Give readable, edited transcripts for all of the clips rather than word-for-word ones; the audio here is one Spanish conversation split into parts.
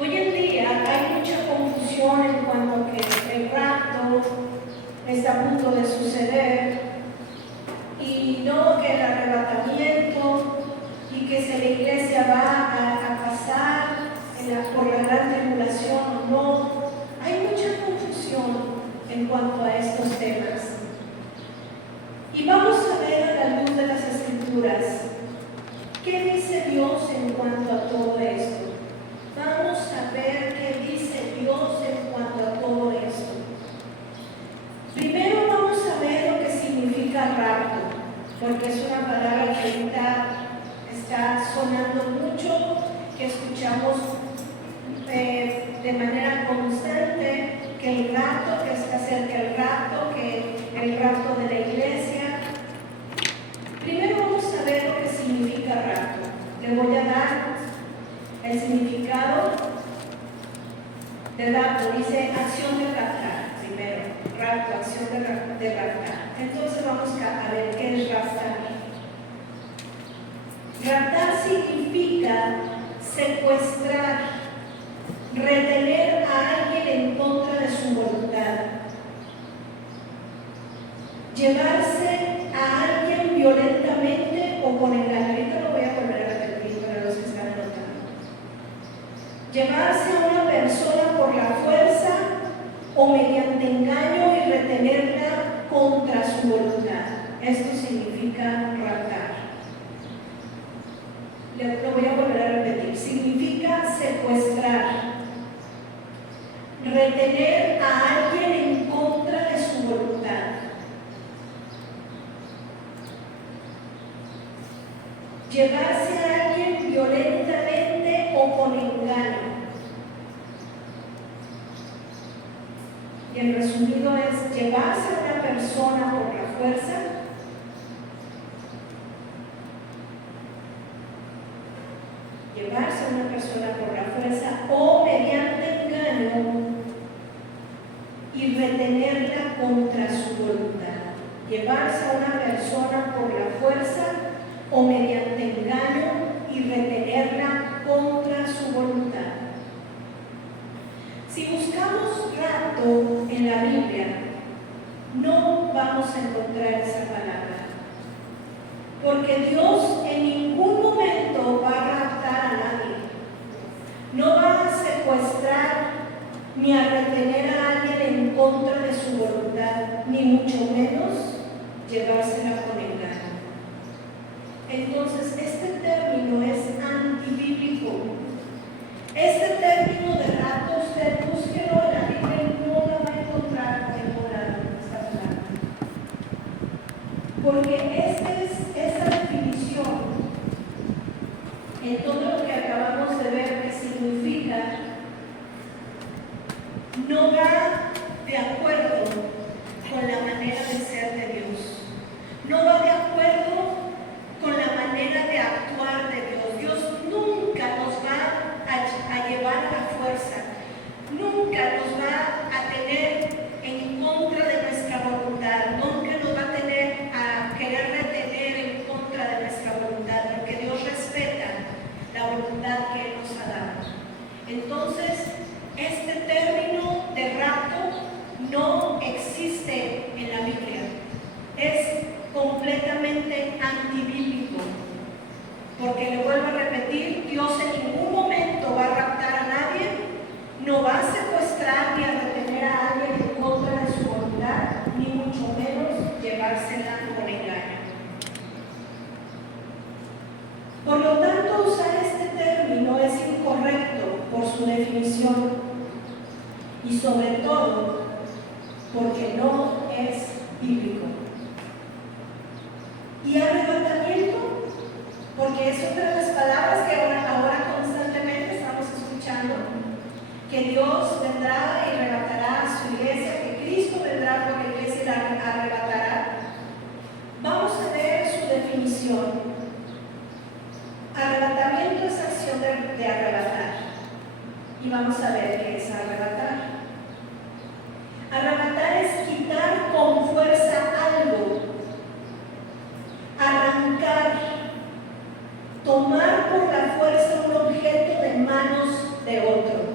Hoy en día hay mucha confusión en cuanto a que el rapto está a punto de suceder y no que el arrebatamiento y que si la iglesia va a pasar por la gran tribulación o no. Hay mucha confusión en cuanto a estos temas. Y vamos a ver a la luz de las Escrituras qué dice Dios en cuanto a todo esto. Vamos a ver qué dice Dios en cuanto a todo esto. Primero vamos a ver lo que significa rapto, porque es una palabra que ahorita está sonando mucho, que escuchamos de manera constante, que el rapto, que está cerca el rapto, que el rapto de la iglesia. Primero vamos a ver lo que significa rapto. Le voy a dar el significado del rapto. Dice acción de raptar. Primero, rapto, acción de raptar. Entonces vamos a ver qué es raptar. Raptar significa secuestrar, retener a alguien en contra de su voluntad, llevarse a alguien violentamente o con engaño. Ahorita lo voy a volver a repetir para los que están anotando. Llevarse a una persona por la fuerza o mediante engaño y retenerla contra su voluntad. Esto significa raptar. Lo voy a volver a repetir. Significa secuestrar, retener a alguien en contra de su voluntad, llevarse a alguien violentamente o con engaño. Y en resumido es llevarse a una persona por la fuerza, llevarse a una persona por la fuerza o mediante engaño y retenerla contra su voluntad. Llevarse a una persona por la fuerza o mediante engaño y retenerla contra su voluntad. Si buscamos rapto en la Biblia, no vamos a encontrar esa palabra, porque Dios en ningún momento va a raptar a nadie, no va a secuestrar ni a retener a alguien en contra de su voluntad, ni mucho menos llevársela con engaño. Entonces, este término es antibíblico. Este término de rapto, usted búsquelo en la Biblia y no la va a encontrar en esta palabra. Porque esta definición, en todo lo que acabamos de ver que significa, no va de acuerdo con la manera de ser de Dios. No va de acuerdo con la manera de actuar de Dios. Dios nunca nos va a llevar a la fuerza, nunca nos va a tener en contra de nuestra voluntad, nunca nos va a tener a querer retener en contra de nuestra voluntad, porque Dios respeta la voluntad que Él nos ha dado. Entonces, este término de rapto no existe en la Biblia, es completamente antibíblico, porque le vuelvo a repetir, Dios en ningún momento va a raptar a nadie, no va a secuestrar ni a retener a alguien en contra de su voluntad, ni mucho menos llevársela con engaño. Por lo tanto, usar este término es incorrecto por su definición y sobre todo porque no es bíblico. Y arrebatamiento, porque es otra de las palabras que ahora constantemente estamos escuchando, que Dios vendrá y arrebatará a su iglesia, que Cristo vendrá por la iglesia y la arrebatará. Vamos a ver su definición. Arrebatamiento es acción de arrebatar. Y vamos a ver qué es arrebatar. Arrebatar es quitar con fuerza algo, arrancar, tomar por la fuerza un objeto de manos de otro.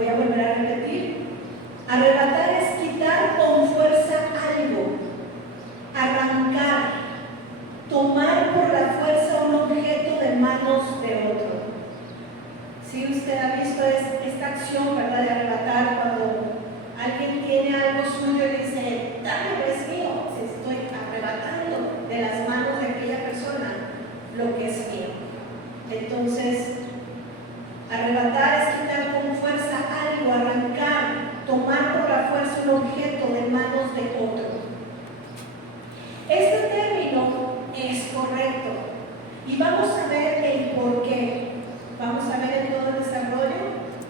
voy a volver a repetir. Arrebatar es quitar con fuerza algo, arrancar, tomar por la fuerza un objeto de manos de otro. Si usted ha visto esta acción, ¿verdad?, de arrebatar, cuando alguien tiene algo suyo y dice, dame, es mío, si estoy arrebatando de las manos de aquella persona lo que es mío. Entonces, arrebatar es quitar con fuerza algo, arrancar, tomar por la fuerza un objeto de manos de otro. Este término es correcto y vamos a ver el por qué. Vamos a ver en todo el desarrollo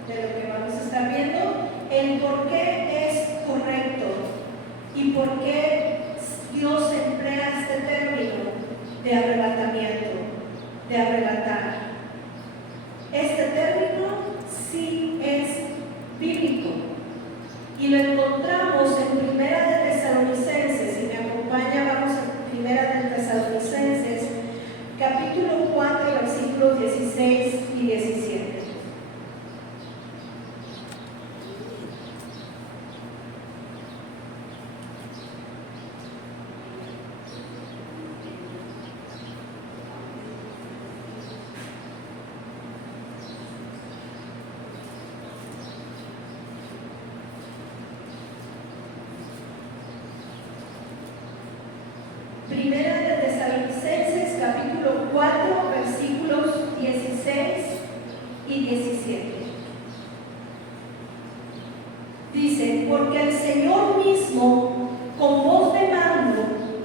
de lo que vamos a estar viendo el por qué es correcto y por qué Dios emplea este término de arrebatamiento, de arrebatar. Este término sí es bíblico y lo encontramos en Primera de Tesalonicenses. Si me acompaña, vamos a Primera de Tesalonicenses, capítulo 4, versículos 16 y 17. Primera de Tesalonicenses, capítulo 4, versículos 16 y 17. Dice, porque el Señor mismo, con voz de mando,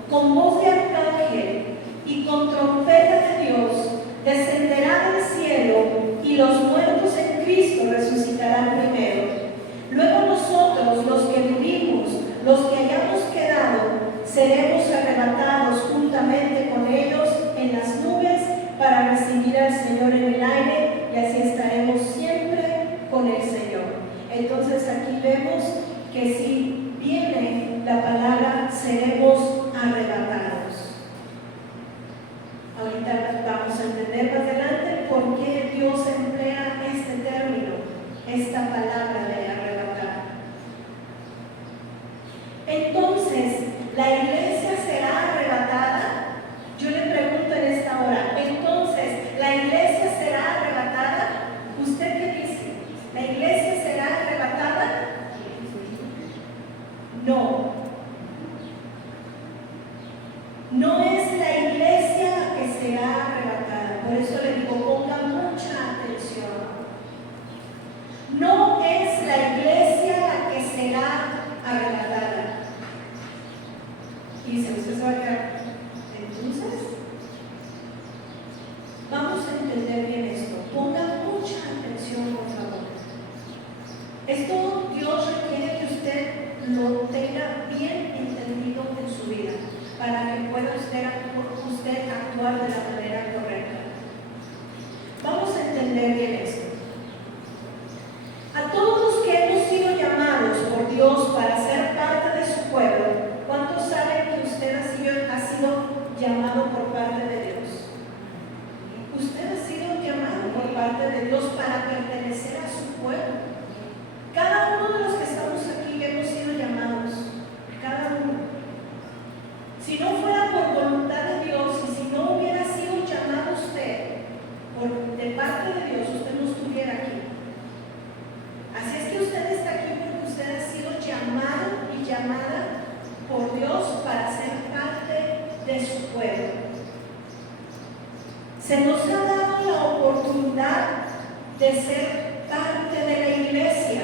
con voz de arcángel y con trompeta de Dios, descenderá del cielo y los muertos en Cristo resucitarán primero. Luego nosotros, los que vivimos, los que hayamos quedado, seremos arrebatados juntamente con ellos en las nubes para recibir al Señor en el aire, y así estaremos siempre con el Señor. Entonces aquí vemos que si viene la palabra, seremos arrebatados. Ahorita vamos a entender más adelante por qué Dios emplea este término, esta palabra de arrebatar. Entonces, ¿la iglesia será arrebatada? Yo le pregunto en esta hora, entonces, ¿la iglesia será arrebatada? ¿Usted qué dice? ¿La iglesia será arrebatada? No. No es la iglesia la que será arrebatada. Por eso le digo, ponga mucha atención. No es la iglesia la que será arrebatada. Y dice, usted se va a quedar. Entonces, vamos a entender bien esto. Ponga mucha atención, por favor. Esto Dios requiere que usted lo tenga bien entendido en su vida, para que pueda usted actuar de la manera correcta. Vamos a entender bien esto. A todos los que hemos sido llamados por Dios para ser parte de su pueblo, ¿cuántos saben que usted ha sido llamado por parte de Dios? Usted ha sido llamado por parte de Dios para pertenecer a su pueblo. Cada uno de los que estamos aquí hemos sido llamados, cada uno. Si no fuera por voluntad de Dios y si no hubiera sido llamado usted de parte de Dios, usted no estuviera aquí. Así es que usted está aquí porque usted ha sido llamado y llamada por Dios para ser parte de su pueblo. Se nos ha dado la oportunidad de ser parte de la iglesia.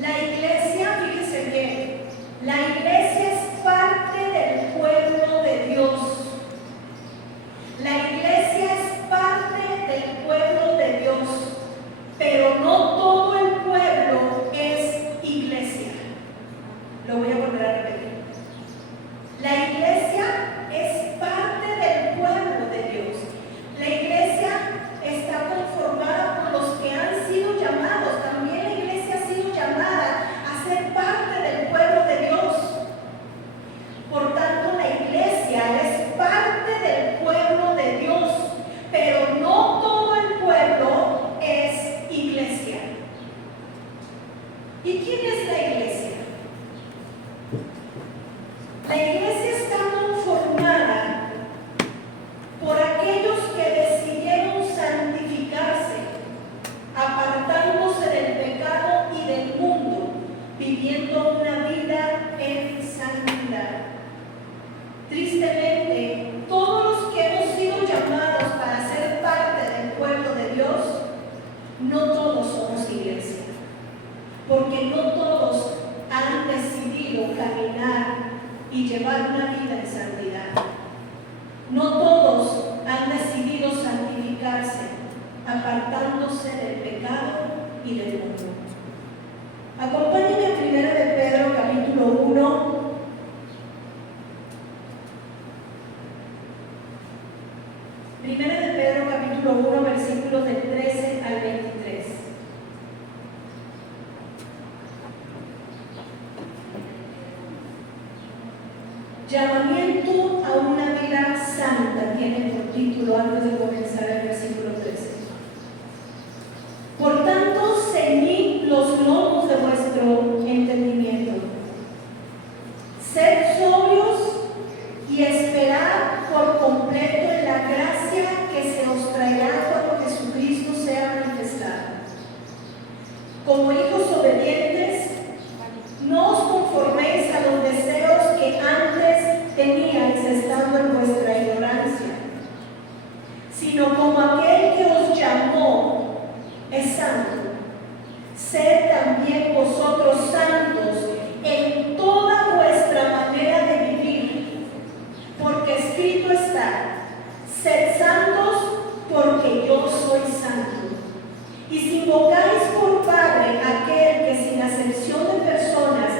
La iglesia, fíjese bien, la iglesia es parte del pueblo de Dios. La iglesia es parte del pueblo de Dios, pero no todo el pueblo es iglesia. Lo voy a volver a repetir. La iglesia es parte del pueblo de Dios. La iglesia está conformada por los que han sido llamados. También la iglesia ha sido llamada a ser parte del pueblo de Dios. 1, versículos del 13 al 23. Llamamiento a una vida santa tiene por título antes de comenzar el versículo 13. Por tanto, ceñid los lomos de vuestro entendimiento. Sed sobrios y esperad por completo en la gracia que se os traerá cuando Jesucristo sea manifestado. Como hijos obedientes, no os conforméis a los deseos que antes teníais estando en vuestra ignorancia, sino como aquel que os llamó es santo, sed también vosotros santos en toda vuestra manera de vivir, porque escrito está: sed santos porque yo soy santo. Y si invocáis por Padre aquel que sin acepción de personas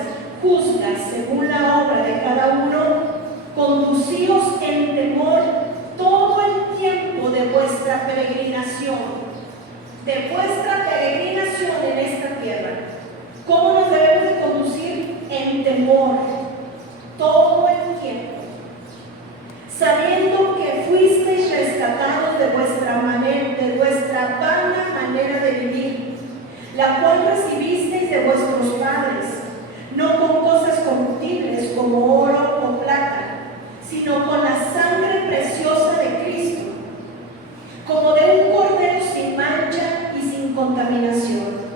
juzga según la obra de cada uno, conducíos en temor todo el tiempo de vuestra peregrinación en esta tierra. ¿Cómo nos debemos de conducir? En temor todo el tiempo, sabiendo que fuisteis rescatados de vuestra vana manera de vivir, la cual recibisteis de vuestros padres, no con cosas corruptibles como oro o plata, sino con la sangre preciosa de Cristo, como de un cordero sin mancha y sin contaminación,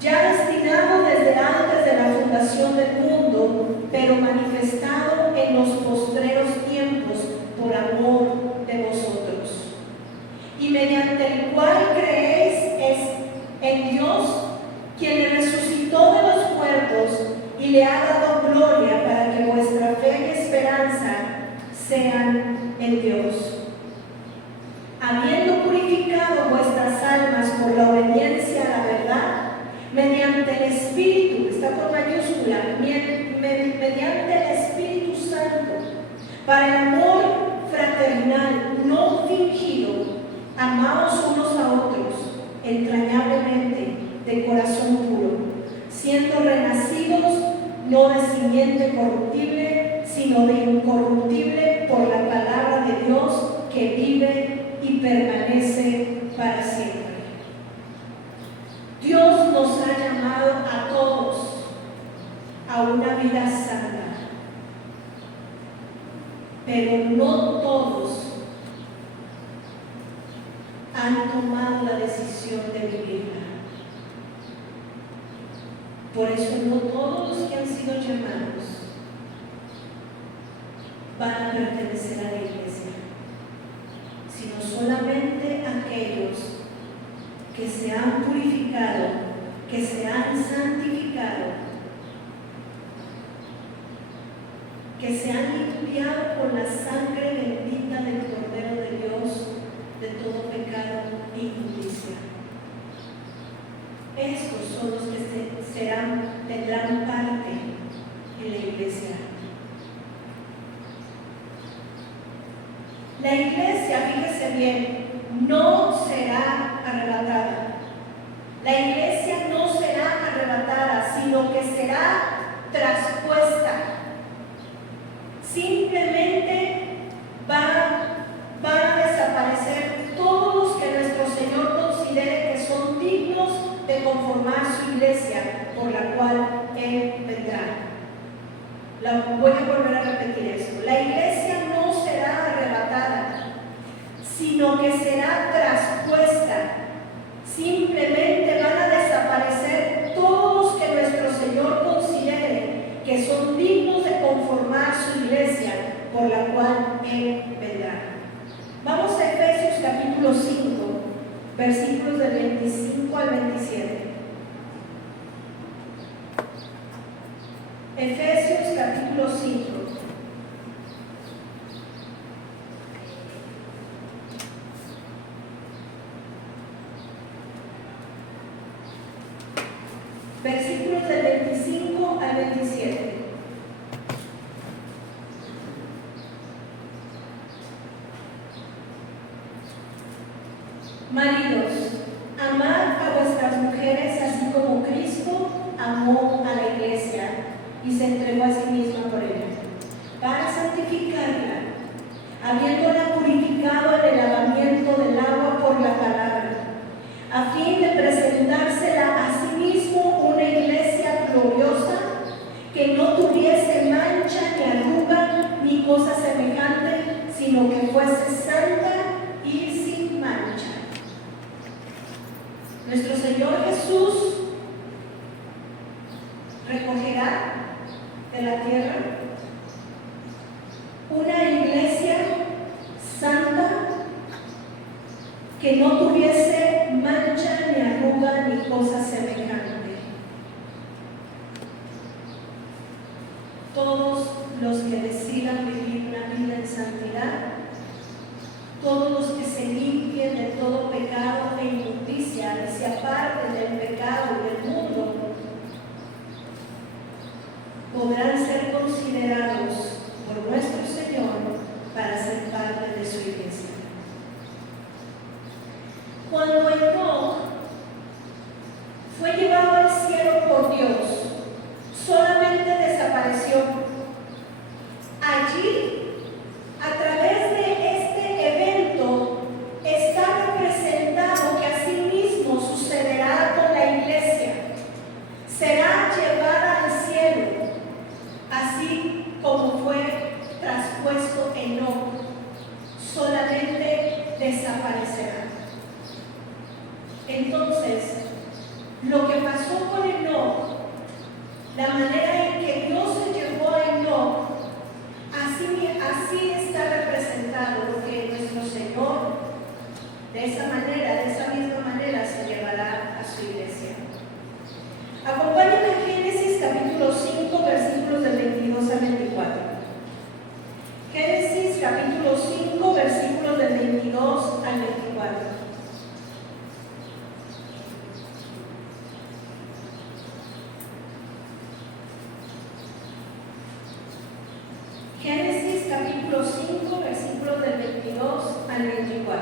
ya destinado desde antes de la fundación del mundo, pero manifestado en los postreros tiempos por amor de vosotros, y mediante el cual creéis es en Dios, quien le resucitó de los muertos y le ha dado gloria, para que vuestra fe y esperanza sean en Dios. Habiendo purificado vuestras almas por la obediencia a la verdad, mediante el Espíritu, está con mayúscula, mediante el Espíritu Santo, para el amor fraternal no fingido, amaos unos a otros entrañablemente, de corazón puro, siendo renacidos no de simiente corruptible, sino de incorruptible, por la palabra de Dios que vive y permanece para siempre. Dios nos ha llamado a todos a una vida santa, pero no todos han tomado la decisión de vivirla. Por eso no todos los que han sido llamados van a pertenecer a la iglesia, sino solamente aquellos que se han purificado, que se han santificado, que se han limpiado con la sangre bendita del Cordero de Dios de todo pecado e injusticia. Estos son los que tendrán parte en la iglesia. La iglesia, fíjese bien, no será arrebatada. La iglesia no será arrebatada, sino que será traspuesta. Simplemente van a desaparecer todos los que nuestro Señor considere que son dignos de conformar su iglesia, por la cual Él vendrá. Voy a volver a repetir esto. La iglesia no será arrebatada, sino que será traspuesta. Simplemente van a desaparecer todos los que nuestro Señor considere que son dignos de conformar su iglesia, por la cual Él vendrá. Vamos a Efesios capítulo 5, versículos del 25 al 27. Efesios capítulo 5. Versículos del 25 al 27. Maridos, amad a vuestras mujeres así como Cristo amó a la iglesia y se entregó a sí mismo por ella, para santificarla, habiéndola purificado en el lavamiento del agua por la palabra, a fin de presentársela a sí mismo una iglesia gloriosa, que no tuviese mancha ni arruga ni cosa semejante, sino que fuese santa y sin mancha. Nuestro Señor Jesús recogerá de la tierra una iglesia santa que no tuviese mancha ni arruga ni cosa semejante. Todos los que decidan vivir una vida en santidad, todos los que se limpien de todo pecado e inmundicia y se aparten del pecado y del mundo, podrán ser considerados por nuestro Señor para ser parte de su iglesia. Cuando Enoc fue llevado al cielo por Dios, solamente desapareció. Allí, a través de este evento, está representado que asimismo sucederá con la iglesia. Será llevada al cielo, así como fue traspuesto Enoc, solamente desaparecerá. Entonces, lo que pasó con Enoc, la manera en que Dios se llevó a Enoc, así está representado, porque nuestro Señor, de esa misma manera, se llevará a su iglesia. Acompáñenme a Génesis capítulo 5, versículos del 22 al 24. Génesis capítulo 5, versículos del 22 al 24. Génesis capítulo 5, versículos del 22 al 24.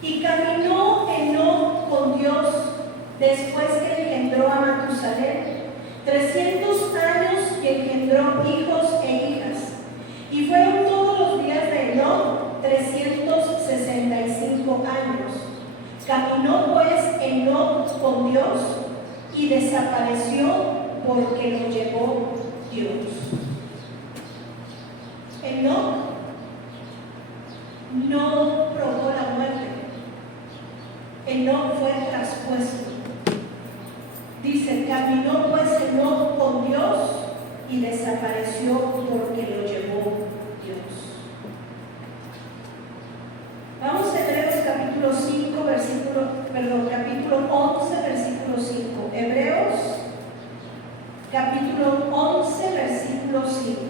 Y caminó Enoc con Dios después que engendró a Matusalén 300 años y engendró hijos e hijas. Y fueron todos los días de Enoc 365 años. Caminó pues Enoc con Dios y desapareció porque lo llevó Dios. Enoc no probó la muerte. Enoc fue traspuesto. Dice, caminó pues Enoc con Dios y desapareció porque lo llevó Dios. Vamos a Hebreos capítulo 5, capítulo 11, versículo 5. Hebreos capítulo 11, versículo 5.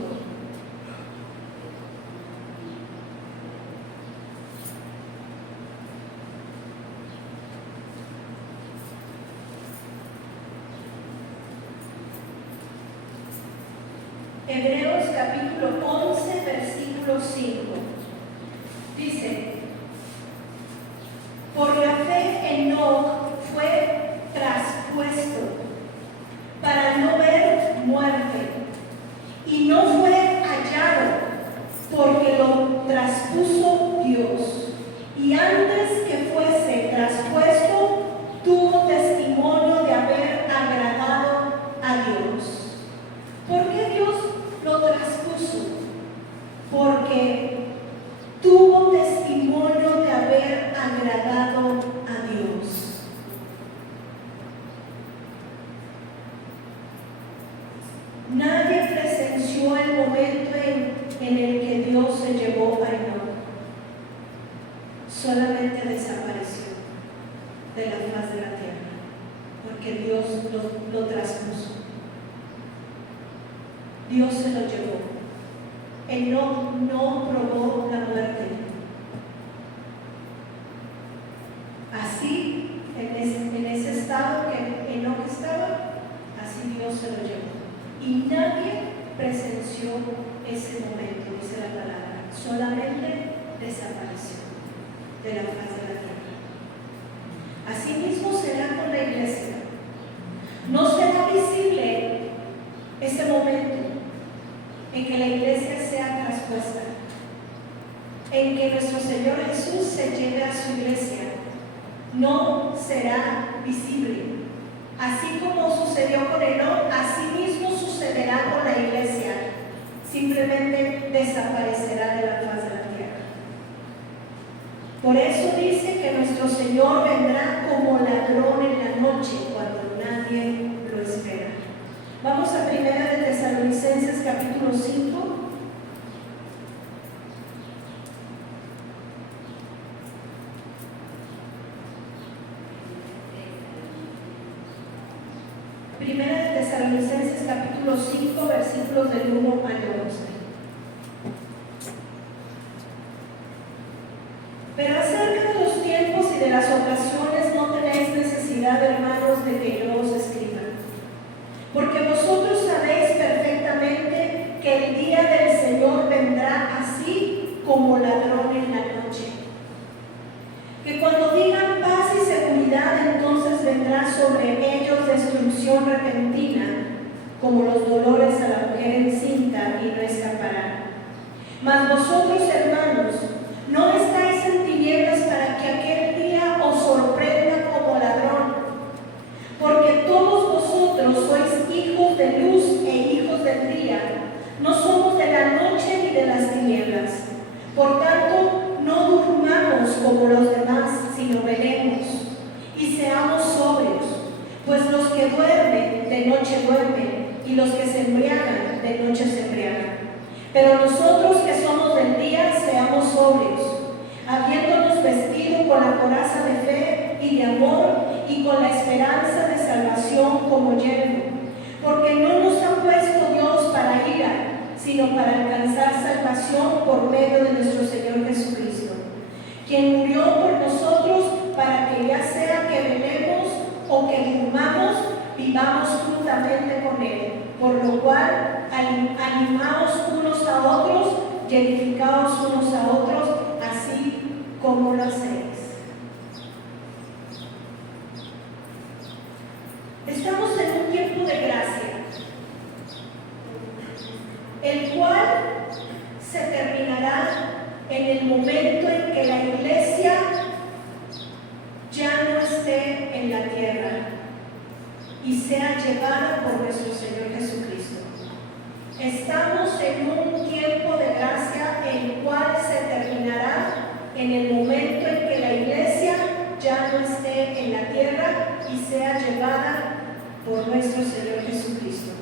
Hebreos capítulo 11, versículo 5. Dice, por la fe Enoc fue traspuesto para no ver muerte, y no fue hallado porque lo traspuso Dios. Y antes que fuese traspuesto, tuvo testimonio de haber agradado a Dios. ¿Por qué Dios lo traspuso? Porque tuvo testimonio de haber agradado a Dios. Nadie presenció el momento en el que Dios se llevó a Enoc. Solamente desapareció de la faz de la tierra, porque Dios lo traspuso. Dios se lo llevó. Enoc no probó la muerte. Así, en ese estado que Enoc estaba, así Dios se lo llevó. Y nadie presenció ese momento, dice la palabra. Solamente desapareció de la faz de la tierra. no será visible. Así como sucedió con Enoc, así mismo sucederá con la iglesia. Simplemente desaparecerá de la faz de la tierra. Por eso dice que nuestro Señor vendrá como ladrón en la noche, cuando nadie lo espera. Vamos a 1 de Tesalonicenses capítulo 5. Primera de Tesalonicenses capítulo 5, versículos del 1 al 11. Pero acerca de los tiempos y de las ocasiones no tenéis necesidad, hermanos, de que yo os escriba. Porque vosotros sabéis perfectamente que el día del Señor vendrá así como ladrón en la noche. Que cuando digan paz y seguridad, entonces vendrá sobre ellos destrucción repentina, como los dolores a la mujer encinta, y no escaparán. Mas vosotros, hermanos, no estáis en tinieblas para que aquel día os sorprenda como ladrón, porque todos vosotros sois hijos de luz e hijos del día, no somos de la noche ni de las tinieblas. Por tanto, no durmamos como los demás, sino velemos y seamos sobrios, pues los que duermen de noche duermen, y los que se embriagan de noche se embriagan. Pero nosotros que somos del día, seamos sobrios, habiéndonos vestido con la coraza de fe y de amor, y con la esperanza de salvación como yelmo, porque no nos ha puesto Dios para ira, sino para alcanzar salvación por medio de nuestro Señor Jesucristo, quien murió por nosotros para que ya sea que velemos o que durmamos, vivamos juntamente con Él. Por lo cual, animaos unos a otros y edificaos unos a otros, así como lo hacéis. Estamos en un tiempo de gracia, el cual se terminará en el momento en que la iglesia ya no esté en la tierra y sea llevada por nuestro Señor Jesucristo. Estamos en un tiempo de gracia, el cual se terminará en el momento en que la iglesia ya no esté en la tierra y sea llevada por nuestro Señor Jesucristo.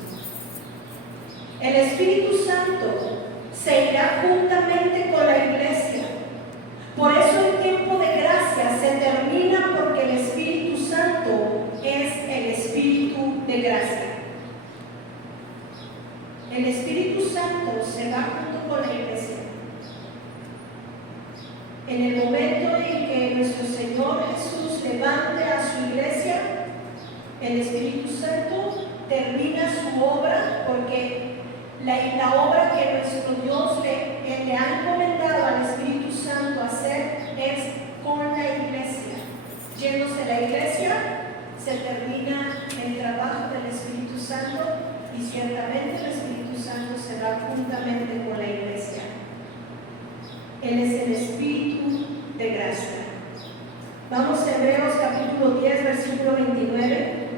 El Espíritu Santo se irá juntamente con la iglesia. Por eso el tiempo de gracia se termina, porque el Espíritu Santo es el Espíritu de gracia. El Espíritu Santo se va junto con la iglesia. En el momento en que nuestro Señor Jesús levante a su iglesia, el Espíritu Santo termina su obra, porque la obra que nuestro Dios le ha encomendado al Espíritu Santo hacer es con la iglesia. Yéndose la iglesia, se termina el trabajo del Espíritu Santo, y ciertamente el Espíritu Santo se va juntamente con la iglesia. Él es el Espíritu de gracia. Vamos a Hebreos capítulo 10, versículo 29.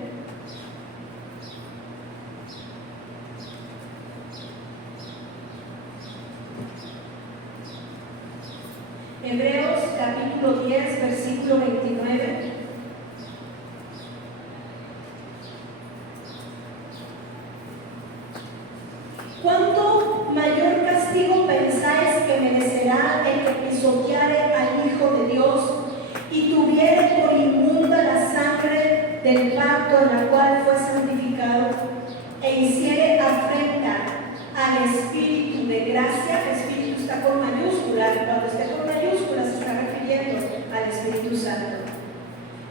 Hebreos capítulo 10, versículo 29. ¿Cuánto mayor castigo pensáis que merecerá el que pisoteare al Hijo de Dios y tuviere por inmunda la sangre del pacto en la cual fue santificado, e hiciere afrenta al Espíritu de gracia? El Espíritu está con mayúsculas, cuando esté con mayúsculas se está refiriendo al Espíritu Santo.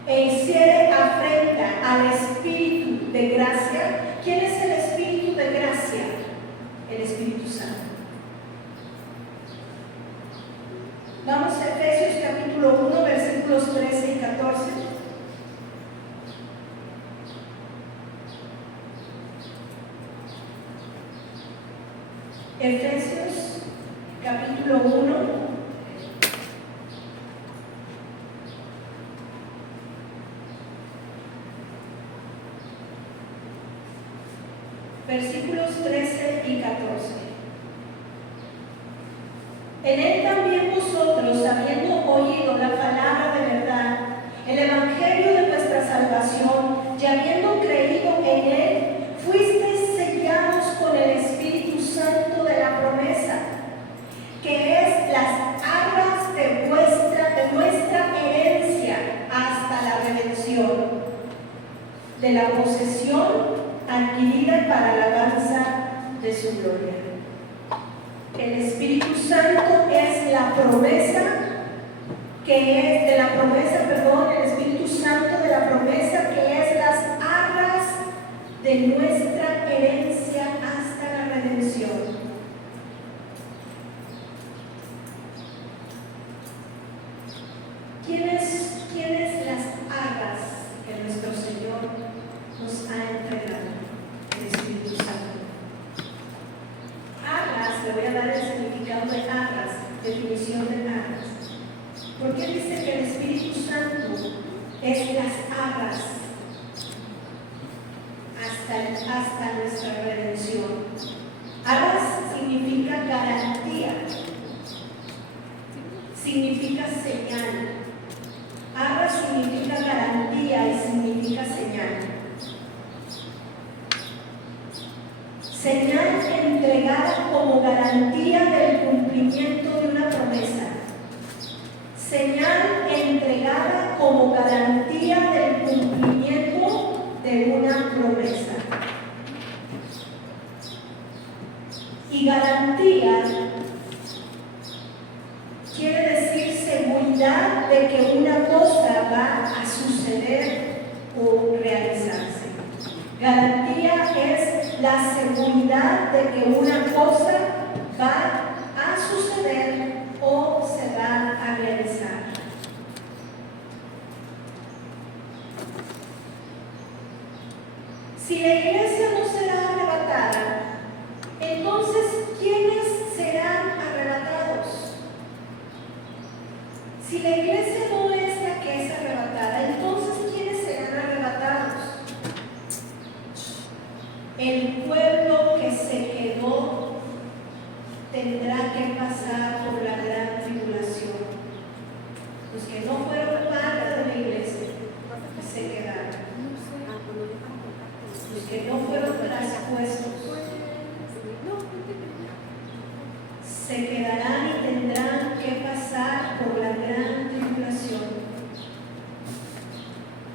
E hiciere afrenta al Espíritu de gracia. ¿Quién es el Espíritu de gracia? El Espíritu Santo. Vamos a Efesios capítulo 1, versículos 13 y 14. Efesios capítulo 1, versículos 13 y 14. En él también vosotros, habiendo oído la palabra de verdad, el evangelio de vuestra salvación, y habiendo creído en él, fuisteis sellados con el Espíritu Santo de la promesa, que es las arras de nuestra herencia hasta la redención, de la posesión adquirida para la alabanza de su gloria. El Espíritu Santo es la promesa, el Espíritu Santo de la promesa, que es las arras de nuestra herencia hasta la redención. ¿Quiénes las arras que nuestro Señor nos ha entregado? El Espíritu Santo. Arras, le voy a dar el significado de arras, definición de arras. ¿Por qué dice que el Espíritu Santo es las arras hasta nuestra redención? Arras significa garantía, significa señal. Arras significa garantía y significa señal. Señal entregada como garantía del cumplimiento de una promesa. Señal entregada como garantía del cumplimiento de una promesa. Y garantía quiere decir seguridad de que una cosa va a suceder o realizarse. Garantía es la seguridad de que una cosa va a suceder o se va a realizar. Si la iglesia no será arrebatada, entonces ¿quiénes serán arrebatados? Si la iglesia no es la que es arrebatada, entonces ¿quiénes serán arrebatados? El pueblo que se quedó tendrá que pasar por la gran tribulación. Los que no fueron parte de la iglesia se quedaron. Los que no fueron traspuestos se quedarán y tendrán que pasar por la gran tribulación.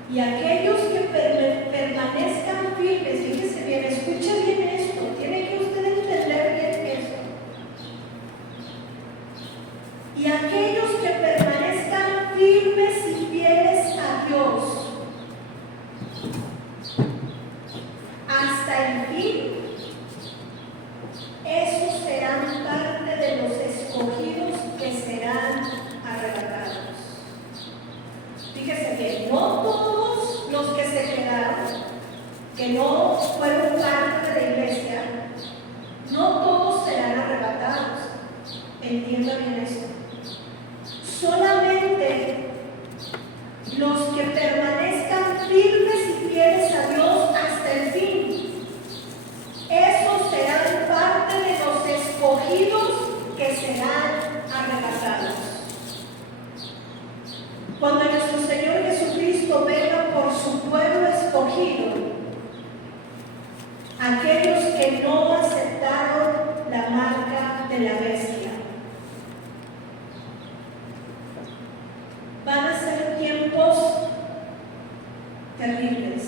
Y aquellos que permanezcan firmes, fíjese bien, escuche bien esto, tiene que usted entender bien esto. Y aquellos que permanezcan firmes y fieles a Dios hasta el fin, esos serán parte de los escogidos que serán arrebatados. Fíjese bien, no todos los que se quedaron, que no fueron parte de la iglesia, no todos serán arrebatados. Entienda bien esto. Solamente los que permanezcan firmes y fieles a Dios hasta el fin, esos serán parte de los escogidos que serán arrebatados. Cuando nuestro Señor Jesucristo venga por su pueblo escogido, aquellos que no aceptaron la marca de la bestia, van a ser tiempos terribles.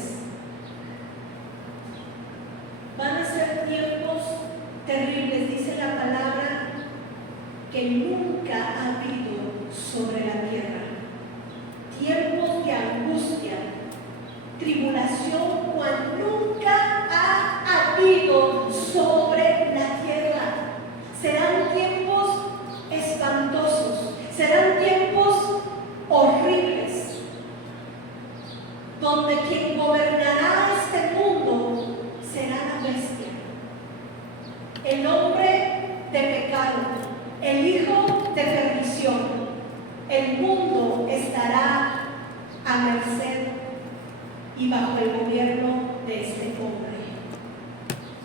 Van a ser tiempos terribles, dice la palabra, que nunca ha habido sobre la tierra. Tiempos de angustia, tribulación, cual nunca ha habido sobre la tierra. Serán tiempos espantosos, serán tiempos horribles, donde quien gobernará este mundo será la bestia, el hombre de pecado, el hijo de perdición. El mundo estará a merced y bajo el gobierno de este hombre,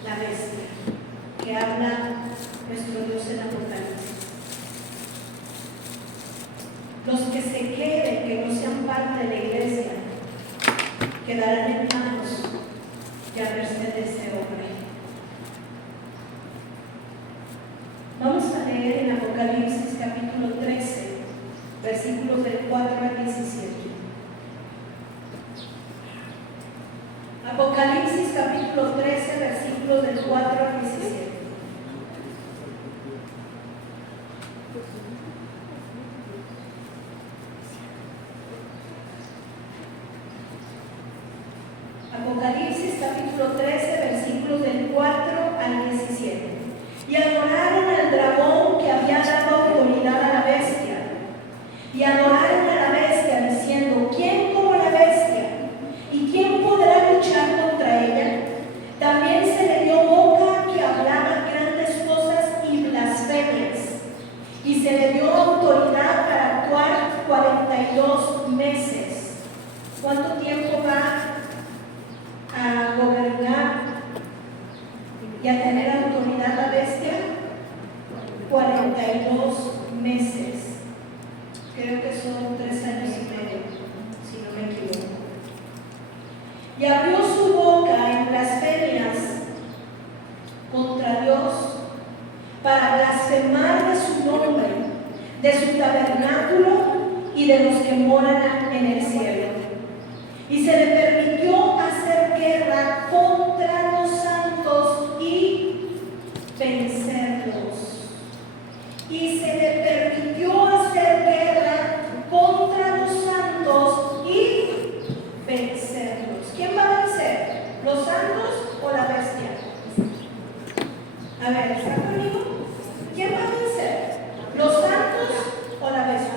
la que habla nuestro Dios en Apocalipsis. Los que se queden, que no sean parte de la iglesia, quedarán en manos y a merced de ese hombre. Vamos a leer en Apocalipsis capítulo 13, versículos del 4 al 17. Apocalipsis capítulo 13, versículos del 4 al 17. Apocalipsis capítulo 13, versículos del 4 al 17. Y adoraron al dragón que había dado autoridad a la bestia. Y adoraron a la bestia diciendo: ¿quién como la bestia? ¿Y quién podrá luchar contra ella? También se le dio boca que hablaba grandes cosas y blasfemias. Y se le dio autoridad para actuar 42 meses. ¿Cuánto tiempo va a gobernar y a tener autoridad la bestia? 42 meses. Creo que son 3 años y medio, si no me equivoco. Y abrió su boca en blasfemias contra Dios, para blasfemar de su nombre, de su tabernáculo y de los que moran en el cielo. Y se le permitió hacer guerra contra los santos y vencerlos. Y se le permitió hacer guerra contra los santos y vencerlos. ¿Quién va a vencer? ¿Los santos o la bestia? A ver, ¿está conmigo? ¿Quién va a vencer? ¿Los santos o la bestia?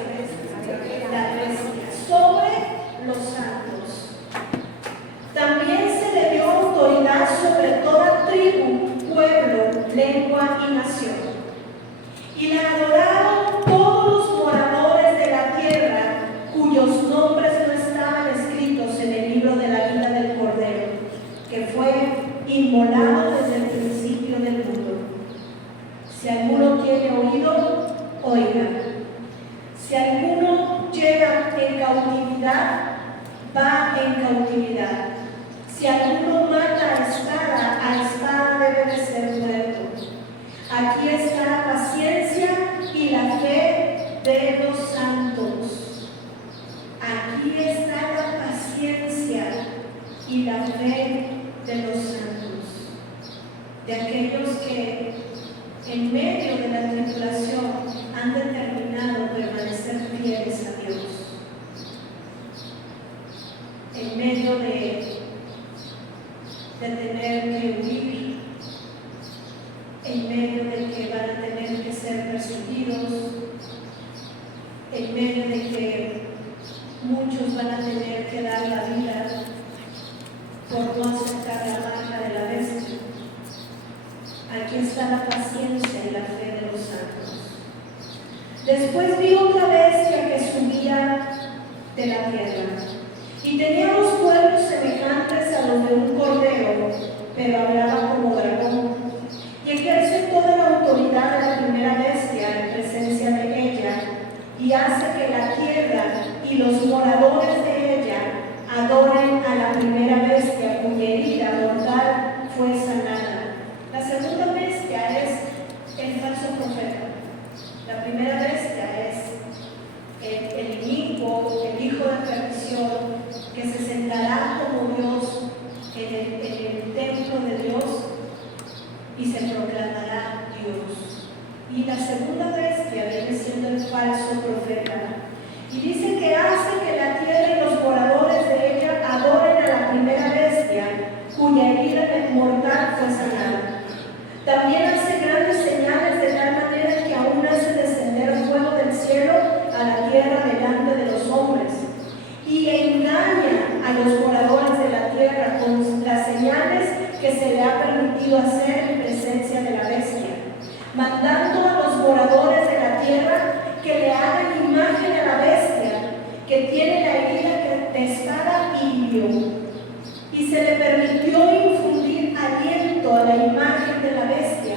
La bestia sobre los santos. También se le dio autoridad sobre toda tribu, pueblo, lengua y nación. Y la adoraron todos los moradores de la tierra, cuyos nombres no estaban escritos en el libro de la vida del Cordero, que fue inmolado desde el principio del mundo. Si alguno tiene oído, oiga. Si alguno lleva en cautividad, va en cautividad. Si alguno mata a espada debe de ser muerto. Aquí está la paciencia y la fe de los santos. Aquí está la paciencia y la fe de los santos, de aquellos que en medio de la tribulación han determinado permanecer fieles a Dios. En medio de tener que huir, en medio de que van a tener que ser perseguidos, en medio de que muchos van a tener que dar la vida por no aceptar la marca de la bestia. Aquí está la paciencia y la fe de los santos. Después vi otra bestia que subía de la tierra, y tenía los cuernos semejantes a los de un cordero, pero hablaba como dragón. Y ejerce toda la autoridad de la primera bestia en presencia de ella, y hace que la tierra y los moradores de ella adoren a la primera bestia, cuya herida mortal fue sanada. La segunda bestia es el falso profeta. La primera bestia es el inicuo, el hijo de perdición, que se sentará como Dios en el templo de Dios y se proclamará Dios. Y la segunda bestia viene siendo el falso profeta. Y dice que hace que la tierra y los moradores de ella adoren a la primera bestia, cuya herida mortal fue sanada. También hace grandes señales de tal manera que aún hace descender fuego del cielo a la tierra delante de los hombres. Y engaña a los moradores de la tierra con las señales que se le ha permitido hacer en presencia de la bestia, mandando a los moradores de la tierra que le hagan imagen a la bestia, que tiene la herida de espada y hirió. Y se le permitió infundir aliento a la imagen de la bestia,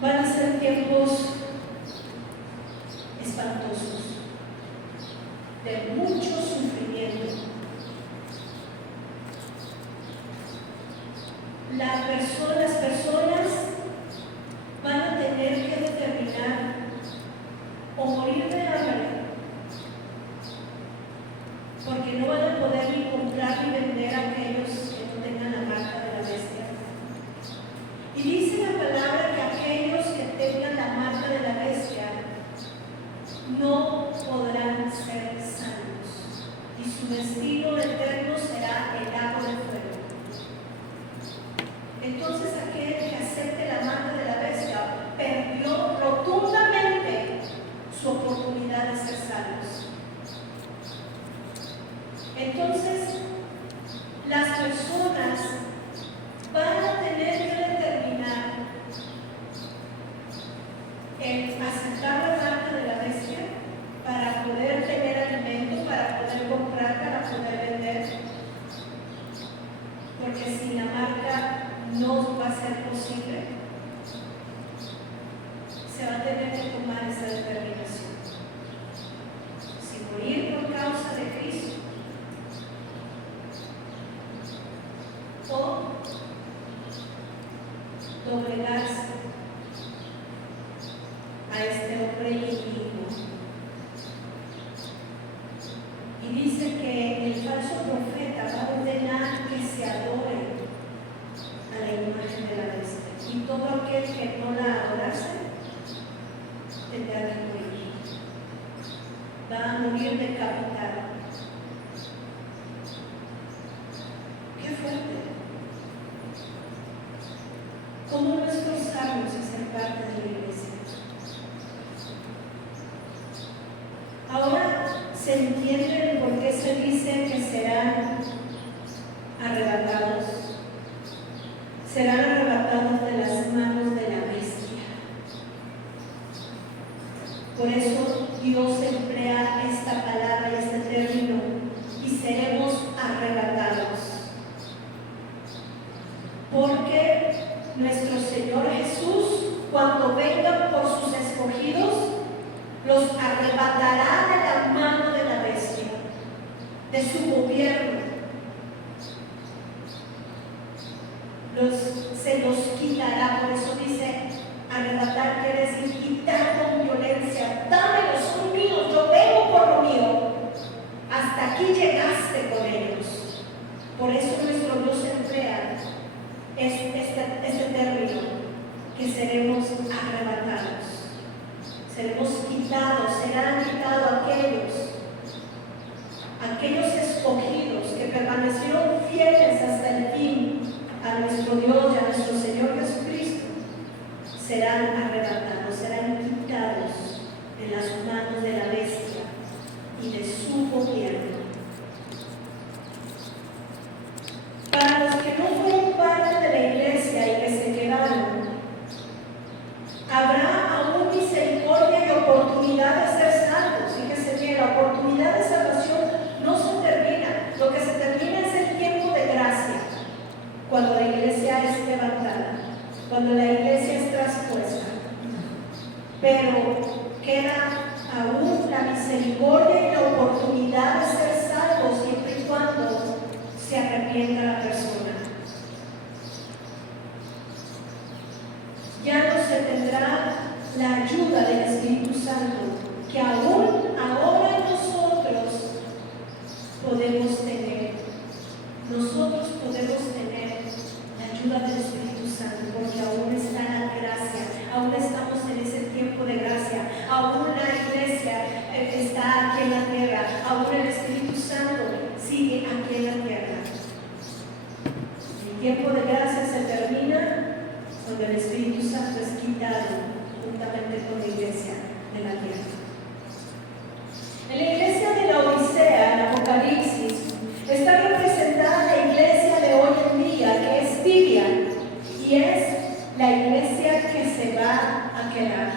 Van a ser tiempos espantosos, de mucho sufrimiento. Las personas van a tener que determinar o morir de hambre, porque no van a poder ni comprar ni vender a aquellos que no tengan la marca de la bestia. Y dice la palabra que aquellos que tengan la marca de la bestia no podrán ser salvos, y su destino eterno será el lago de fuego. Entonces aquel que acepte la marca de la bestia perdió rotundamente su oportunidad de ser salvos. Entonces las personas van a tener que determinar el aceptar la marca de la bestia para poder tener alimento, para poder comprar, para poder vender, porque sin la marca no va a ser posible. Se va a tener que tomar esa determinación: si morir por causa de Cristo o doblegarse a este hombre indigno. Y dice que el falso profeta va a ordenar que se adore a la imagen de la bestia, y todo aquel que no la adorase tendrá que morir. Va a morir decapitado. ¡Qué fuerte! ¿Cómo no esforzarnos a ser parte de la iglesia? Ahora se entiende por qué se dice que serán arrebatados. Serán arrebatados de las manos de la bestia. Por eso Dios emplea esta palabra y este término: y seremos arrebatados. Porque nuestro Señor Jesús, cuando venga por sus escogidos, los arrebatará de la mano de la bestia, de su gobierno. Se los quitará. Por eso dice arrebatar, quiere decir quitar con violencia. Dámelos, son míos, yo vengo por lo mío. Hasta aquí llegaste con ellos. Por eso nuestro Dios emplea este término, que seremos arrebatados, seremos quitados, serán quitados aquellos escogidos que permanecieron fieles hasta el fin a nuestro Dios y a nuestro Señor Jesucristo. Serán arrebatados, serán quitados de las manos de la bestia y de su gobierno. Para los que no fueron parte de la iglesia y que se quedaron, habrá aún misericordia y oportunidad de ser salvos. Fíjese bien, la oportunidad de salvación no se termina. Lo que se termina es el tiempo de gracia, cuando la iglesia es levantada, cuando la iglesia es traspuesta. Pero queda aún la misericordia y la oportunidad de ser salvos, siempre y cuando se arrepienta la persona. Ya no se tendrá la ayuda del Espíritu Santo, que aún ahora nosotros podemos tener. Nosotros podemos tener la ayuda del Espíritu Santo, porque aún está la gracia, aún estamos en ese tiempo de gracia, aún la iglesia está aquí en la tierra, aún el Espíritu Santo sigue aquí en la tierra. El tiempo de gracia se termina cuando el Espíritu Santo es quitado juntamente con la iglesia de la tierra. En la iglesia de la Odisea, en Apocalipsis, está representada la iglesia de hoy en día, que es tibia, y es la iglesia que se va a quedar,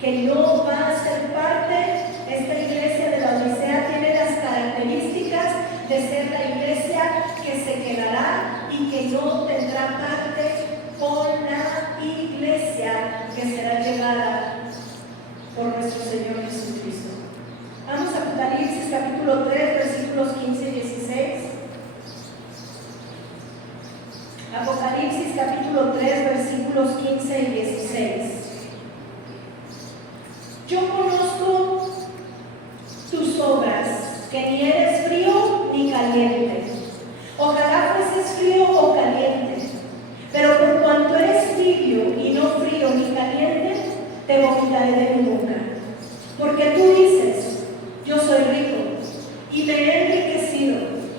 que no va a ser parte. Esta iglesia de la Odisea tiene las características de ser la iglesia que se quedará y que no tendrá parte con la iglesia Apocalipsis capítulo 3, versículos 15 y 16. Yo conozco tus obras, que ni eres frío ni caliente. Ojalá fueses frío o caliente, pero por cuanto eres tibio y no frío ni caliente, te vomitaré de mi boca. Porque tú dices, yo soy rico y me he enriquecido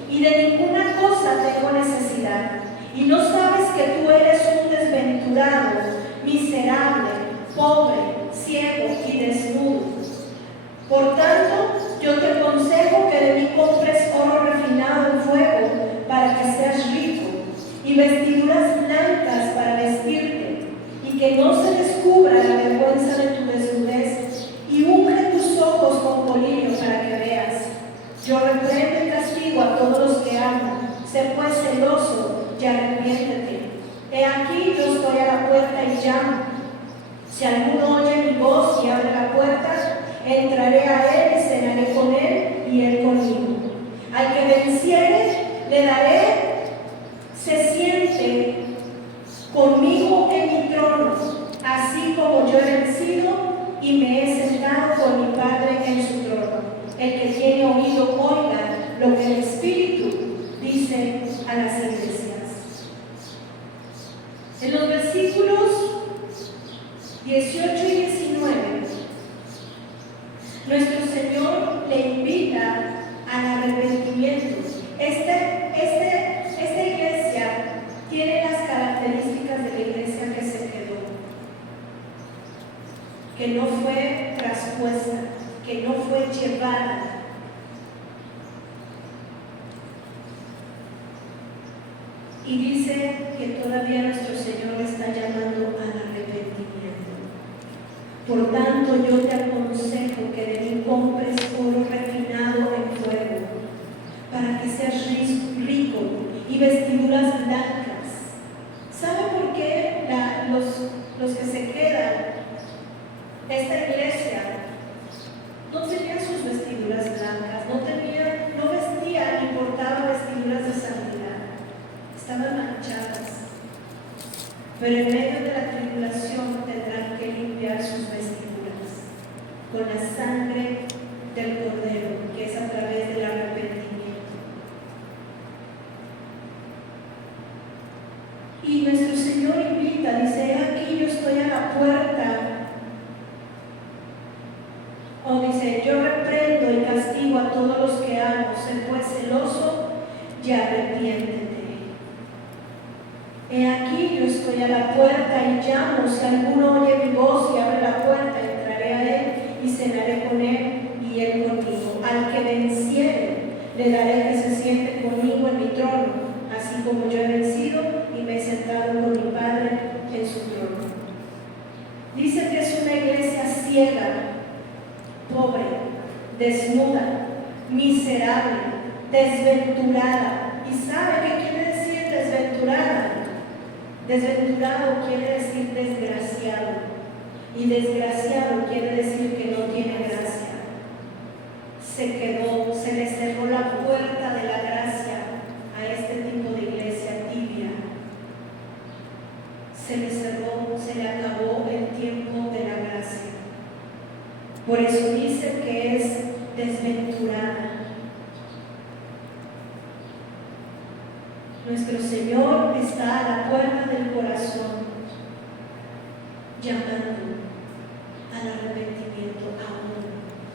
y de ninguna cosa tengo necesidad, y no sabes que tú eres un desventurado, miserable, pobre, ciego y desnudo. Por tanto, yo te aconsejo que de mí compres oro refinado en fuego para que seas rico, y vestiduras blancas para vestirte, y que no se descubra la vergüenza de tu desnudez, y unge tus ojos con colillo para que veas. Yo reprendo y castigo a todos los que amo. Sé pues celoso y arrepiéntete. He aquí, yo estoy a la puerta y llamo. Si alguno oye mi voz y abre la puerta, entraré a él y cenaré con él y él conmigo. Al que venciere, le daré, se siente conmigo en mi trono, así como yo he vencido y me he sentado con mi Padre en su trono. El que tiene oído, oiga lo que el Espíritu dice a las iglesias. En los versículos 18 y 19, nuestro Señor le invita al arrepentimiento. Esta iglesia tiene las características de la iglesia que se quedó, que no fue traspuesta, que no fue llevada. Y dice que todavía nuestro Señor está llamando al arrepentimiento. Por tanto, yo te aconsejo que de mí compres oro refinado en fuego, para que seas rico, y vestiduras blancas. ¿Sabe por qué los que se quedan, esta iglesia, no tenían sus vestiduras blancas, no vestían ni portaban vestiduras de santidad, estaban manchadas? Pero en medio de la tribulación tendrán que limpiar sus vestiduras con la sangre del Cordero, que es a través del arrepentimiento. Y nuestro Señor invita, dice, aquí yo estoy a la puerta. O dice, yo reprendo y castigo a todos los que amo, sé pues celoso y arrepiéntete. He aquí yo estoy a la puerta y llamo. Si alguno oye mi voz y abre la puerta, entraré a él y cenaré con él y él conmigo. Al que venciere, le daré que se siente conmigo en mi trono, así como yo he vencido y me he sentado con mi Padre en su trono. Dice que es una iglesia ciega, pobre, desnuda, miserable, desventurada. ¿Y sabe qué quiere decir desventurada? Desventurado quiere decir desgraciado, y desgraciado quiere decir que no tiene gracia. Se quedó, se le cerró la puerta de la gracia a este tipo de iglesia tibia. Se le cerró, se le acabó el tiempo de la gracia. Por eso dice que es desventurada. Nuestro Señor está a la puerta del corazón, llamando al arrepentimiento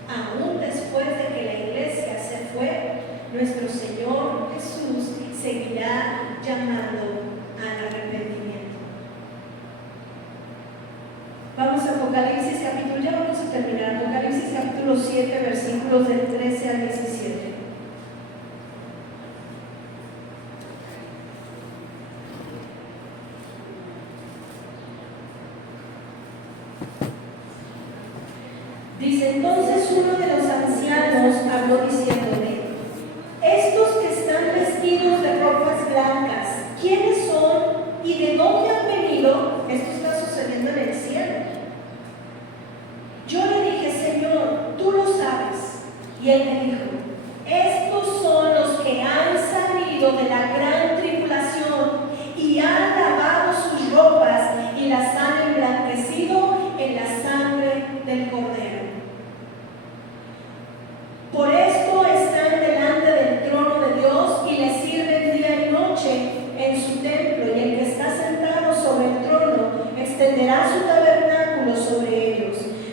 aún después de que la iglesia se fue. Nuestro Señor Jesús seguirá llamando al arrepentimiento. Vamos a Apocalipsis capítulo, ya vamos a terminar, Apocalipsis capítulo 7, versículos del 13 al 17. Dice, entonces uno de los ancianos habló diciéndole, estos que están vestidos de ropas blancas, ¿quiénes son y de dónde han venido? Esto está sucediendo en el cielo. Yo le dije, Señor, tú lo sabes. Y él me dijo, estos son los que han salido de la gran tribulación y han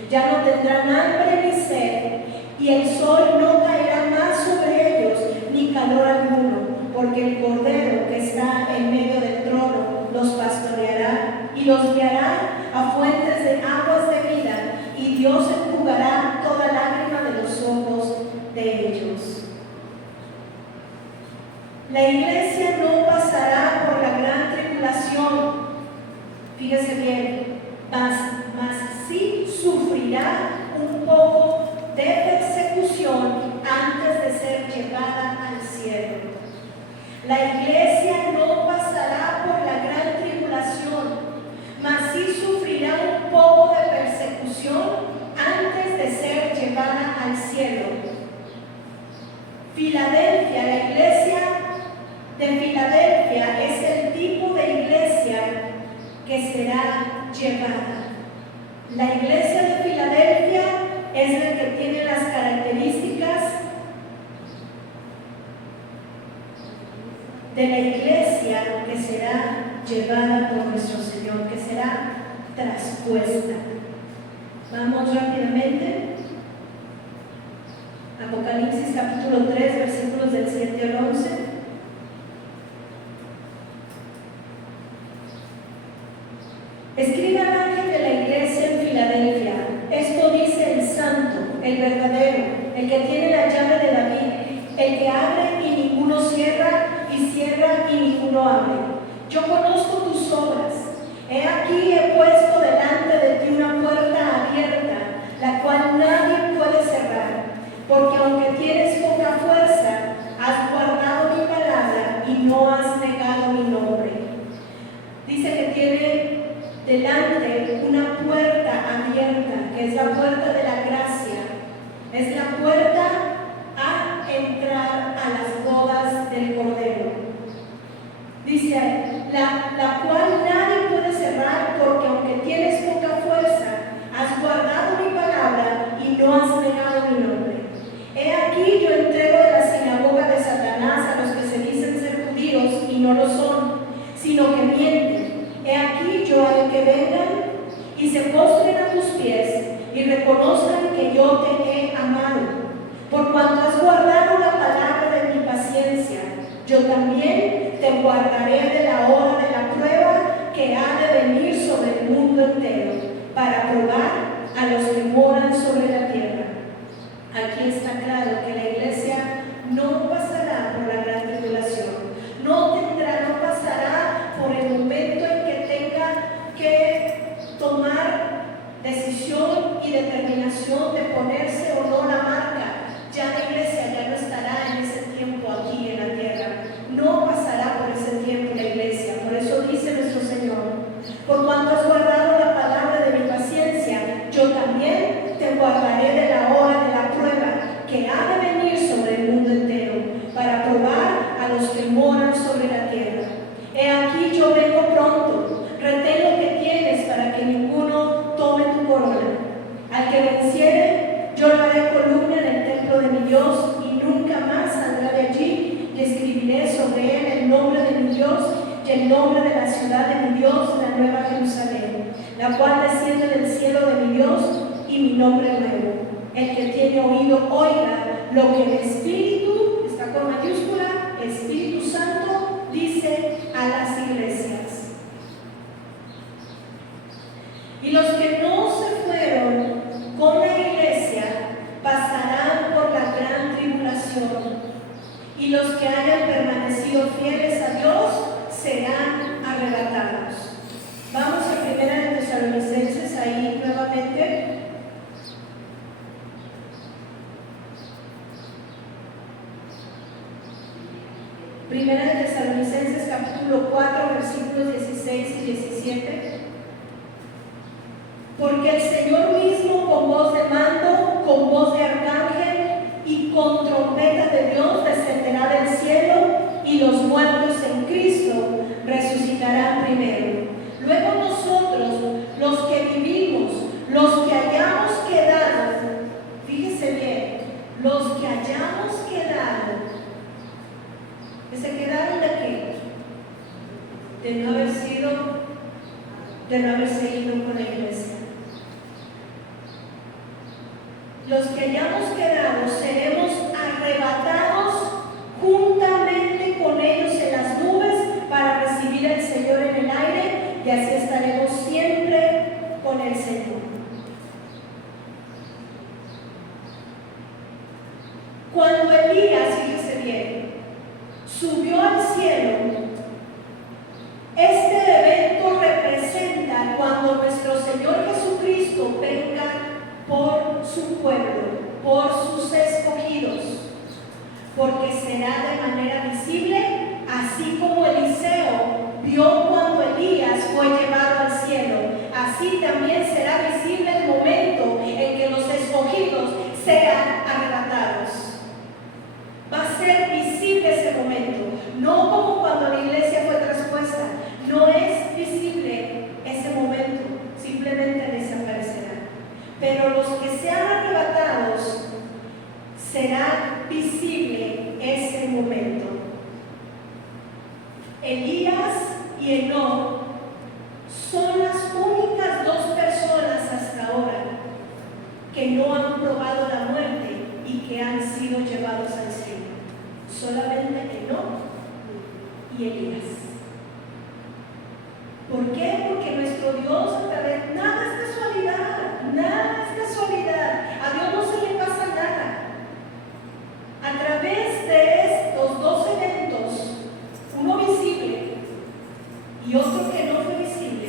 Ya no tendrán hambre ni sed, y el sol no caerá más sobre ellos, ni calor alguno, porque el Cordero que está en medio del trono los pastoreará y los guiará a fuentes de aguas de vida, y Dios enjugará toda lágrima de los ojos de ellos. La iglesia no pasará por la gran tribulación, fíjese bien, mas sí sufrirá un poco de persecución antes de ser llevada al cielo. La iglesia no pasará por la gran tribulación, mas sí sufrirá un poco de persecución antes de ser llevada al cielo. Filadelfia, la iglesia de Filadelfia es el tipo de iglesia que será llevada. La iglesia de Filadelfia es la que tiene las características de la iglesia que será llevada por nuestro Señor, que será traspuesta. Vamos rápidamente. Apocalipsis capítulo 3, versículos del 7 al 11. Escriba al ángel de la iglesia en Filadelfia: esto dice el santo, el verdadero, el que tiene la llave de David, el que abre y ninguno cierra, y cierra y ninguno abre. Yo conozco tus obras. He aquí he puesto delante de ti una puerta abierta, la cual nadie puede cerrar, porque aunque tienes poca fuerza, has guardado mi palabra y no has negado mi nombre. Dice que tiene delante una puerta abierta, que es la puerta de la gracia, es la puerta a entrar a las bodas del Cordero. Dice, la cual nadie puede cerrar, porque aunque tienes poca fuerza, has guardado mi palabra y no has negado mi nombre. He aquí yo entrego de la sinagoga de Satanás a los que se dicen ser judíos y no lo son, sino que mienten. He aquí yo haré que vengan y se postren a tus pies y reconozcan que yo te he amado. Por cuanto has guardado la palabra de mi paciencia, yo también te guardaré de la hora de la prueba que ha de venir sobre el mundo entero, para probar a los que moran sobre la tierra. Aquí está claro que la iglesia no pasará por la gran tribulación, no pasará por el momento en que tenga que tomar decisión y determinación de ponerse o no la marca. Ya la iglesia ya no estará en ese tiempo aquí en la tierra, no pasará por ese tiempo la iglesia. Por eso dice nuestro Señor: por cuanto has guardado la palabra de mi paciencia, yo también te guardaré de la hora de la prueba que ha de venir sobre el mundo entero, para probar a los que moran sobre la tierra. He aquí yo vengo pronto, retén lo que tienes para que ninguno tome tu corona. Al que venciere, yo lo haré columna en el templo de mi Dios, y nunca más saldrá de allí, y escribiré sobre él el nombre de mi Dios y el nombre de la ciudad de mi Dios, la nueva Jerusalén, la cual desciende del cielo de mi Dios, y mi nombre nuevo. El que tiene oído, oiga lo que el Espíritu, está con mayúscula, Espíritu Santo, dice a las iglesias. Y los que no se fueron con la iglesia pasarán por la gran tribulación, y los que hayan permanecido fieles a Dios serán arrebatados. Vamos a 1 Tesalonicenses, ahí nuevamente. 1 Tesalonicenses capítulo 4, versículos 16 y 17. Porque el Señor mismo, con voz de mando, con voz de arcángel y con trompeta de Dios, descenderá del cielo, y los muertos en Cristo resucitarán primero. Luego nosotros, los que vivimos, los que hayamos quedado, fíjese bien, los que hayamos quedado, ¿que se quedaron de qué? De no haber seguido con la iglesia. los que hayamos quedado seremos arrebatados juntamente con ellos en las nubes para recibir al Señor en el aire, y así estaremos siempre con el Señor. Cuando Elías, fíjese bien, subió al cielo, este evento representa cuando nuestro Señor Jesucristo venga por su pueblo, por sus escogidos, porque será de manera visible, así como Eliseo vio cuando Elías fue llevado al cielo. Así también será visible el momento en que los escogidos sean arrebatados. Va a ser visible ese momento, no como cuando la iglesia fue traspuesta. No es visible ese momento, simplemente desaparecerá. Pero los que sean arrebatados, será visible ese momento. Elías y Enoc son las únicas dos personas hasta ahora que no han probado la muerte y que han sido llevados al cielo. Solamente Enoc y Elías. ¿Por qué? Porque nuestro Dios a través, nada es casualidad, nada es casualidad. A Dios no se le pasa nada. A través de estos dos eventos, uno visible y otro que no fue visible,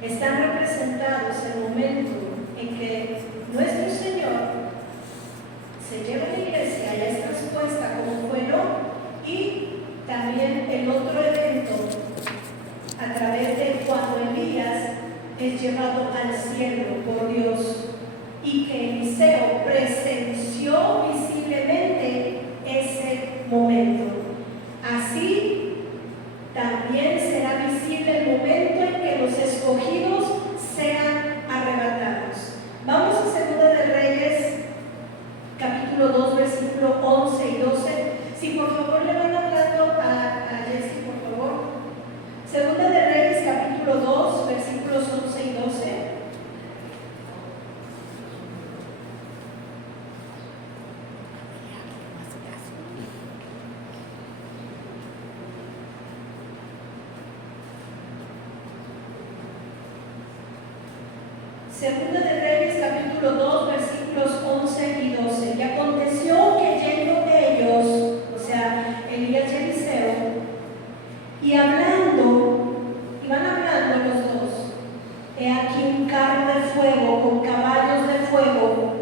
están representados el momento en que nuestro Señor se lleva a la iglesia, ya es traspuesta como fue Enoc, y también el otro evento a través de cuando Elías es llevado al cielo por Dios, y que Eliseo presenció visiblemente ese momento. Así también será visible el momento en que los escogidos sean arrebatados. Vamos a 2 de Reyes, capítulo 2, versículo 11 y 12. Si por favor le van hablando a Jessy, por favor. 2 de Reyes, capítulo 2, versículos 11 y 12. Segunda de Reyes, capítulo 2, versículos 11 y 12. Y aconteció que yendo ellos, o sea, Elías y Eliseo, y iban hablando los dos, he aquí un carro de fuego con caballos de fuego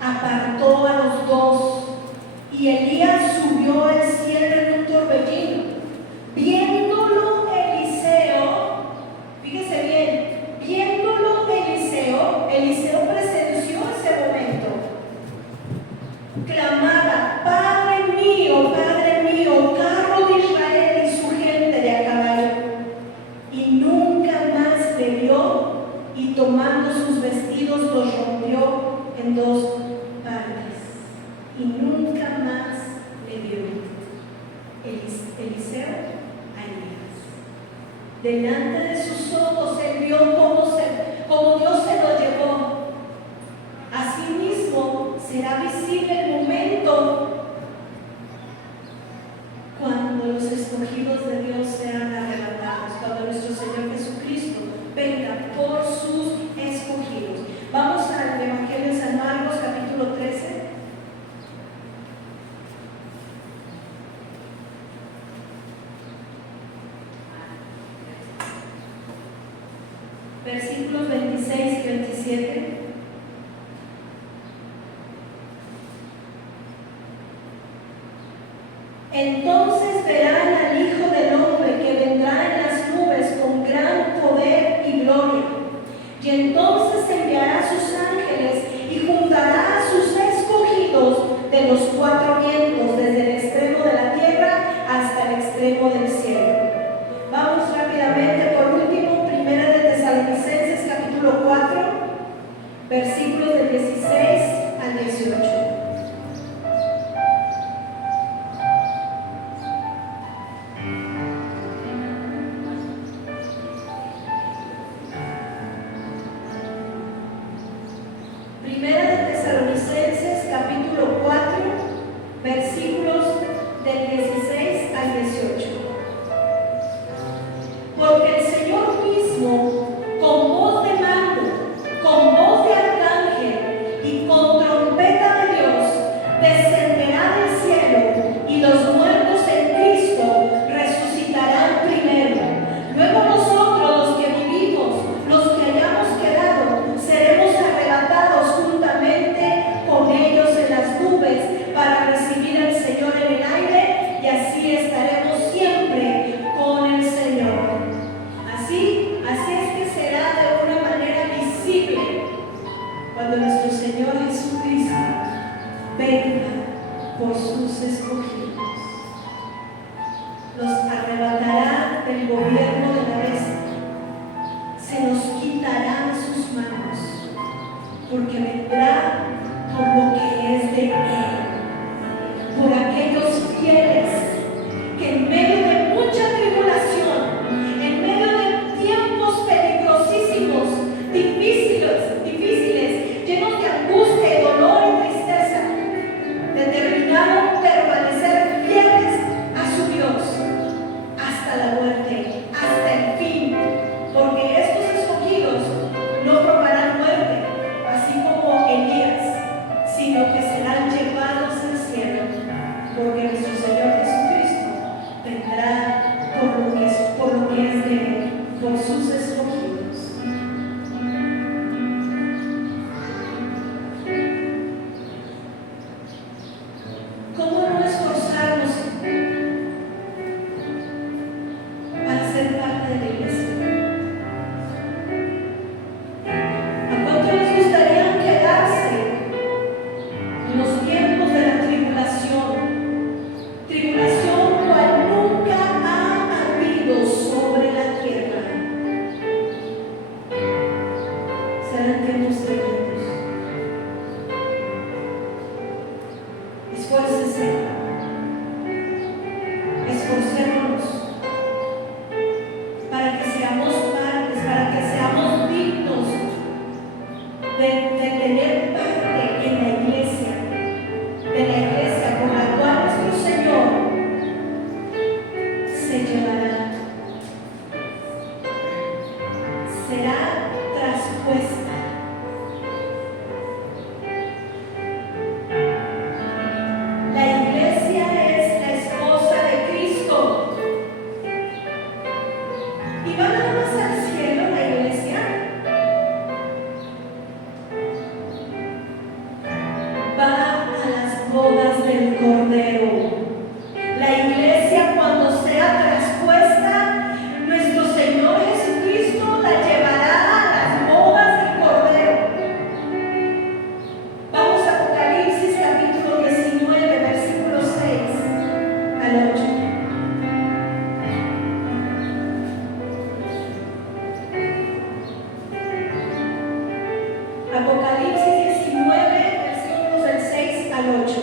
apartó a los dos, y Elías subió al cielo en un torbellino. Viéndolo Eliseo, fíjese bien, Eliseo presenció ese momento. Clamaba: Padre mío, carro de Israel y su gente de a caballo. Y nunca más le vio, y tomando sus vestidos los rompió en dos partes. Y nunca más le vio. Eliseo a Elías. Delante de sus ojos él vio cómo Dios se lo llevó. Asimismo será visible el momento cuando los escogidos de Dios sean arrebatados, cuando nuestro Señor Jesucristo venga por sus escogidos. Vamos al Evangelio de San Marcos, capítulo 13. Versículos 26 y 27. Entonces verán al Hijo del Hombre que vendrá en las nubes con gran poder y gloria. Y entonces enviará a sus ángeles y juntará a sus escogidos de los cuatro vientos, desde el extremo de la tierra hasta el extremo del cielo. Vamos rápidamente, por último, Primera de Tesalonicenses, capítulo 4, versículos del 16 al 18. porque vendrá por lo que es de Él, por aquellos fieles que en medio de mucha tribulación, en medio de tiempos peligrosísimos, difíciles, llenos de angustia, dolor y tristeza, determinaron permanecer fieles a su Dios hasta la muerte, hasta el fin, porque estos escogidos no probarán muerte, así como Elías, sino que serán llevados al cielo, porque nuestro Señor Jesucristo vendrá por lo que es de Él, por sus escogidos. ¿Cómo no esforzarnos para ser parte de la iglesia? ¿A cuánto les gustaría quedarse en los tiempos de la tribulación? Tribulación cual nunca ha habido sobre la tierra. Serán tiempos tremendos. Esfuércese, esforcémonos para que seamos partes, para que seamos dignos de tener parte en la iglesia, por la cual nuestro Señor se llevará, será traspuesta. La iglesia es la esposa de Cristo. ¿Y va nada más al cielo la iglesia? Va a las bodas del Cordero. La iglesia, cuando sea traspuesta, nuestro Señor Jesucristo la llevará a las bodas del Cordero. Vamos a Apocalipsis capítulo 19, versículos 6 al 8. Apocalipsis 19, versículos del 6 al 8.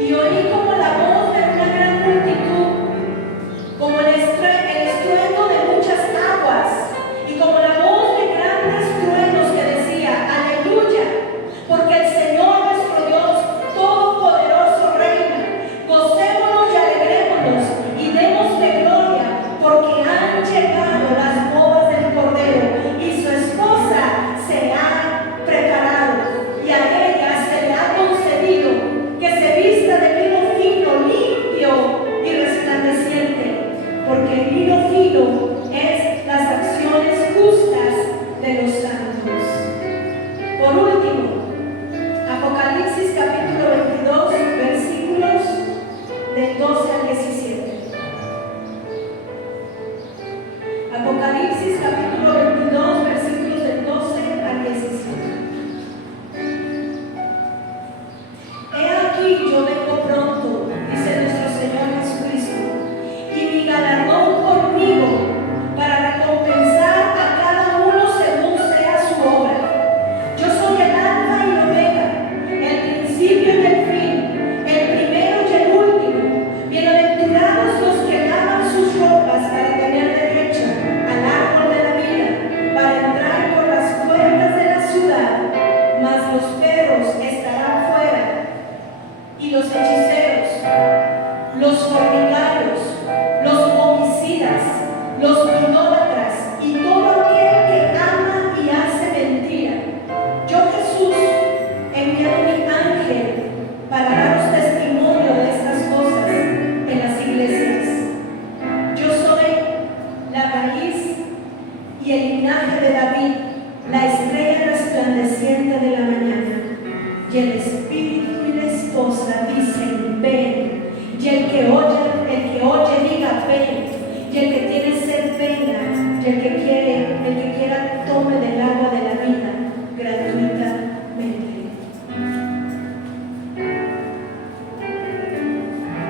Y oí como la voz de una gran multitud, como el estruendo de muchas aguas, y como la voz de grandes truenos que decía: Aleluya, porque el Señor nuestro Dios Todopoderoso reina. Gocémonos y alegrémonos y démosle gloria, porque han llegado las bodas del Cordero, y su esposa se ha preparado, y a ella se le ha concedido que se vista de lino fino, limpio y resplandeciente, porque el lino fino es las acciones justas de los santos. Por último, Apocalipsis capítulo 22, versículos del 12 al 17. Apocalipsis capítulo 22, versículos del 12 al 17. He aquí, yo vengo pronto, dice nuestro Señor Jesucristo, y mi galardón conmigo, para recompensar a cada uno según sea su obra. Yo soy el Alfa y el Omega, el principio y el fin, el primero y el último. Bienaventurados los que lavan sus ropas para tener derecho al árbol de la vida, para entrar por las puertas de la ciudad. Mas los perros estarán fuera, y los hechiceros, los fornicarios, los homicidas, los idólatras y todo aquel que ama y hace mentira. Yo, Jesús, envié mi ángel para daros testimonio de estas cosas en las iglesias. Yo soy la raíz y el linaje de David, la